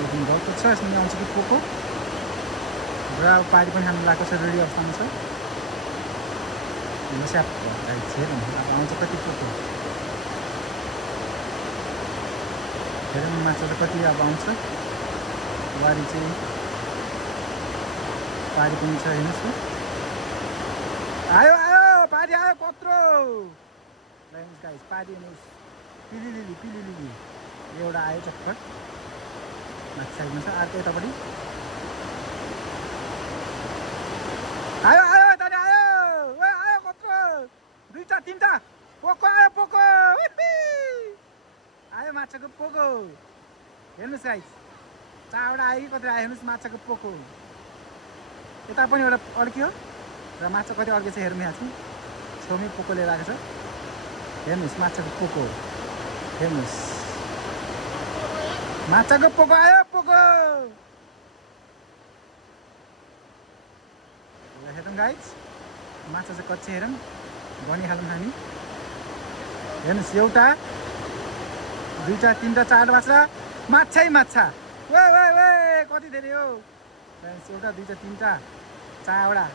Looking गएको छ। यसमा आउँछ कि पोको र अब पारी पनि खानु लागेको छ, रेडी अवस्थामा छ। स्याप हेरौँ अब आउँछ कति पोको, हेरौँ माछा चाहिँ कति अब आउँछ। वारी चाहिँ पारी पनि छ, हेर्नुहोस् न। आयो आयो पारी आयो कत्रो गाइस, पारी हेर्नुहोस्। पिलिलिली एउटा आयो चटपट माथि साइडमा छ। अर्को यतापट्टि आयो आयो यतापट्टि आयो। ओ आयो कत्रो, दुईटा तिनटा पोको आयो, पोको आयो माछाको पोको। हेर्नुहोस् गाइस, चारवटा आयो कि कति आयो हेर्नुहोस् माछाको पोको। यता पनि एउटा अड्कियो र माछा कति अड्केछ हेरौँ। यहाँ चाहिँ छेउमै पोको लिएर आएको छ। हेर्नुहोस् माछाको पोको, हेर्नुहोस् माछाको पोको आयो, पोको। हेरौँ गाइस माछा चाहिँ कति हेरौँ, भनिहालौँ हामी। हेर्नुहोस् एउटा दुईटा तिनटा चारवटा माछा, माछै माछा। वे वे वे कति धेरै हो। एउटा दुईटा तिनटा चारवटा